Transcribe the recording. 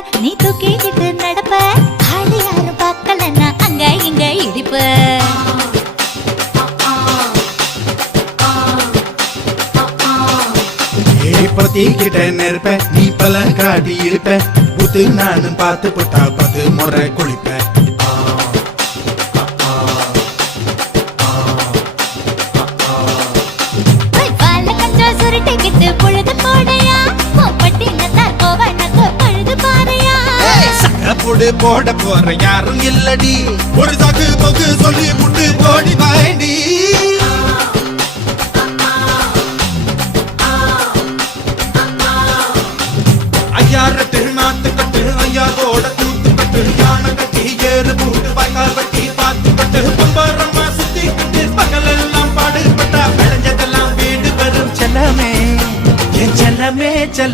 பரப்ப நீ தூக்கிக்கிட்டு நடப்ப ஆளு யாரும் பார்க்கலன்னா அங்க இங்க இடிப்ப பத்திக்கிட்ட நெருப்ப நீ பல காட்டி இருப்ப புத்து நானும் பார்த்து புட்டா பத்து முறை குளிப்ப சுருட்டிக்கிட்டு பொழுது போடையா பட்டினத்தார் கோவனக்கு பழுது பாறையா சகப்புடு போட போற யாரும் இல்லடி ஒரு சாக்கு போக்கு சொல்லி முட்டு போடி வாண்டி ஐயாரட்டு நாத்து கட்டு ஐயாவோட கூத்து கட்டு யானை கட்டி ஏறு பூட்டு வாய்க்கால் வட்டி பார்த்து கட்டு பம்பரமா சுத்தி கட்டு பகல் எல்லாம் பாடுபட்டா விளைஞ்சதெல்லாம் வீடு வரும் செல்லமே என் செல்லமே செல்ல